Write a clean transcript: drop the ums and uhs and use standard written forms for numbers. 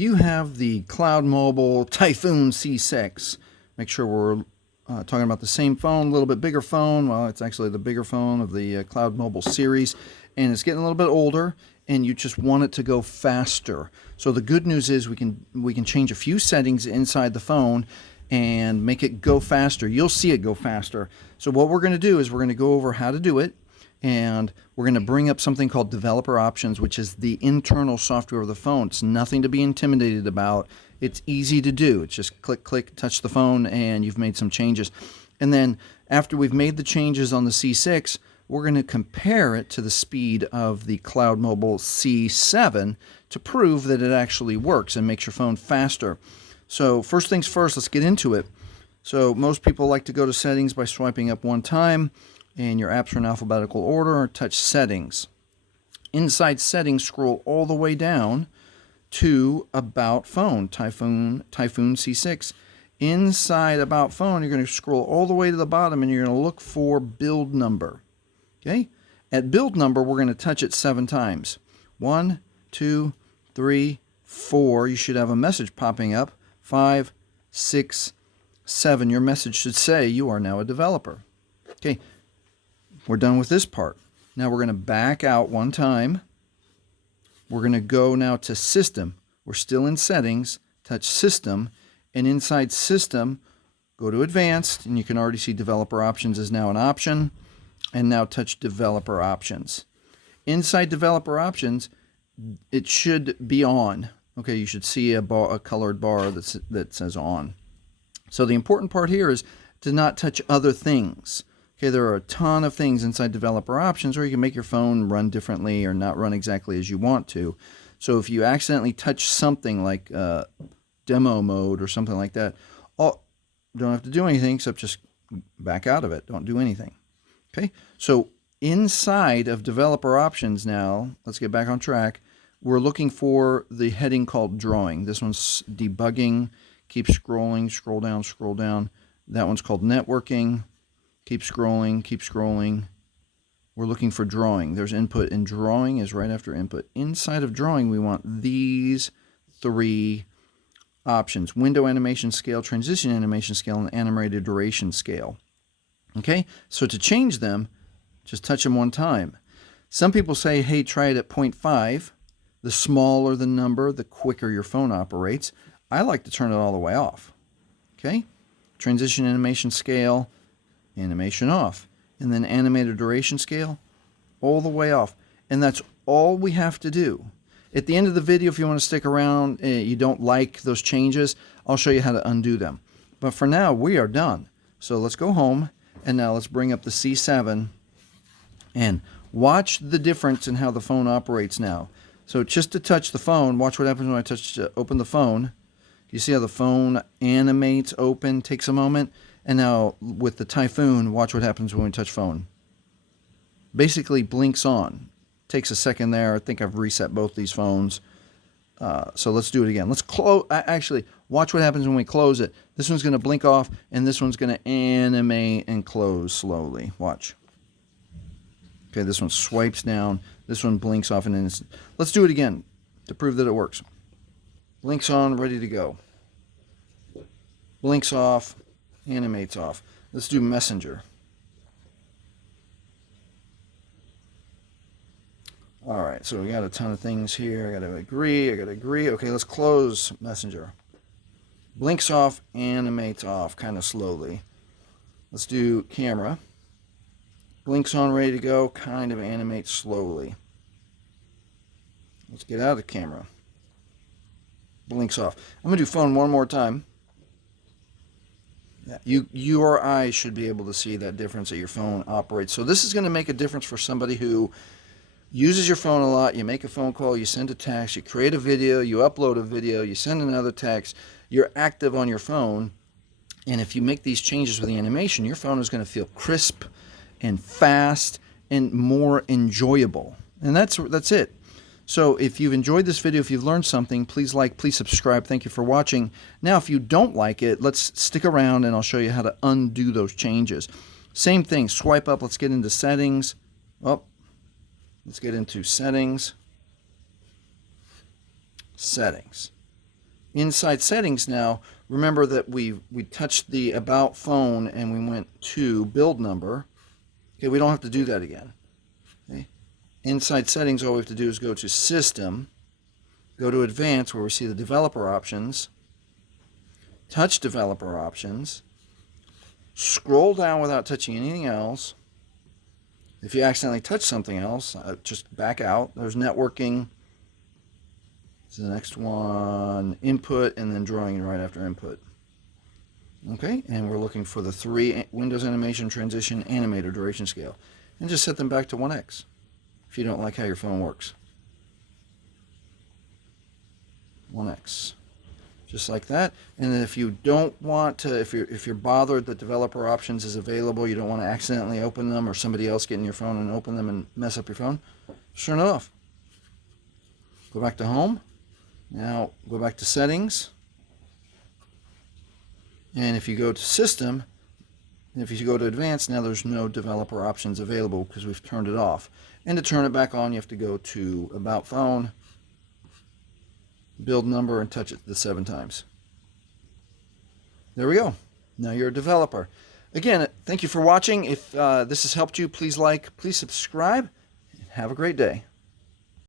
you have the Cloud Mobile Typhoon C6. Make sure we're talking about the same phone, a little bit bigger phone. Well, it's actually the bigger phone of the Cloud Mobile series, and it's getting a little bit older, and you just want it to go faster. So the good news is we can change a few settings inside the phone and make it go faster. You'll see it go faster. So what we're going to do is we're going to go over how to do it, and we're going to bring up something called developer options, which is the internal software of the phone. It's nothing to be intimidated about. It's easy to do. It's just click, click, touch the phone, and you've made some changes. And then after we've made the changes on the C6, we're going to compare it to the speed of the Cloud Mobile C7 to prove that it actually works and makes your phone faster. So first things first, let's get into it. So most people like to go to settings by swiping up one time, and your apps are in alphabetical order, or touch settings. Inside settings, scroll all the way down to About Phone, Typhoon C6. Inside About Phone, you're going to scroll all the way to the bottom, and you're going to look for build number. Okay? At build number, we're going to touch it 7 times. 1, 2, 3, 4. You should have a message popping up. 5, 6, 7. Your message should say you are now a developer. Okay, we're done with this part. Now we're going to back out one time. We're going to go now to System. We're still in Settings. Touch System. And inside System, go to Advanced. And you can already see Developer Options is now an option. And now touch Developer Options. Inside Developer Options, it should be on. Okay, you should see a colored bar that says on. So the important part here is to not touch other things. Okay, there are a ton of things inside developer options, or you can make your phone run differently or not run exactly as you want to. So if you accidentally touch something like demo mode or something like that, don't have to do anything except just back out of it. Don't do anything. Okay, so inside of developer options now, let's get back on track. We're looking for the heading called drawing. This one's debugging. Keep scrolling, scroll down, scroll down. That one's called networking. Keep scrolling, keep scrolling. We're looking for drawing. There's input, and drawing is right after input. Inside of drawing, we want these 3 options: window animation scale, transition animation scale, and animated duration scale. Okay, so to change them, just touch them one time. Some people say, hey, try it at 0.5. The smaller the number, the quicker your phone operates. I like to turn it all the way off. Okay? Transition animation scale, animation off. And then animated duration scale, all the way off. And that's all we have to do. At the end of the video, if you want to stick around, you don't like those changes, I'll show you how to undo them. But for now, we are done. So let's go home, and now let's bring up the C7 and watch the difference in how the phone operates now. So just to touch the phone, watch what happens when I open the phone. You see how the phone animates open, takes a moment. And now with the Typhoon, watch what happens when we touch phone. Basically blinks on. Takes a second there. I think I've reset both these phones. So let's do it again. Let's close. Actually, watch what happens when we close it. This one's going to blink off, and this one's going to animate and close slowly. Watch. Okay, this one swipes down. This one blinks off in an instant. Let's do it again to prove that it works. Blinks on, ready to go. Blinks off, animates off. Let's do Messenger. All right, so we got a ton of things here. I got to agree. Okay, let's close Messenger. Blinks off, animates off, kind of slowly. Let's do camera. Blinks on, ready to go, kind of animates slowly. Let's get out of camera. Blinks off. I'm going to do phone one more time. Yeah, your eyes should be able to see that difference that your phone operates. So this is going to make a difference for somebody who uses your phone a lot. You make a phone call, you send a text, you create a video, you upload a video, you send another text. You're active on your phone. And if you make these changes with the animation, your phone is going to feel crisp and fast and more enjoyable. And that's it. So if you've enjoyed this video, if you've learned something, please like, please subscribe. Thank you for watching. Now, if you don't like it, let's stick around and I'll show you how to undo those changes. Same thing, swipe up. Let's get into settings. Oh, let's get into settings. Settings. Inside settings now, remember that we touched the about phone and we went to build number. Okay, we don't have to do that again. Okay. Inside settings, all we have to do is go to System, go to Advanced where we see the developer options, touch developer options, scroll down without touching anything else. If you accidentally touch something else, just back out. There's networking. So the next one, input, and then drawing right after input. Okay, and we're looking for the 3 Windows Animation Transition Animator Duration Scale. And just set them back to 1x if you don't like how your phone works. 1x. Just like that. And then if you don't want to, if you're bothered that developer options is available, you don't want to accidentally open them or somebody else get in your phone and open them and mess up your phone, just turn it off. Go back to home. Now go back to settings. And if you go to system, and if you go to advanced, now there's no developer options available because we've turned it off. And to turn it back on, you have to go to about phone, build number, and touch it the 7 times. There we go. Now you're a developer. Again, thank you for watching. If this has helped you, please like, please subscribe, and have a great day.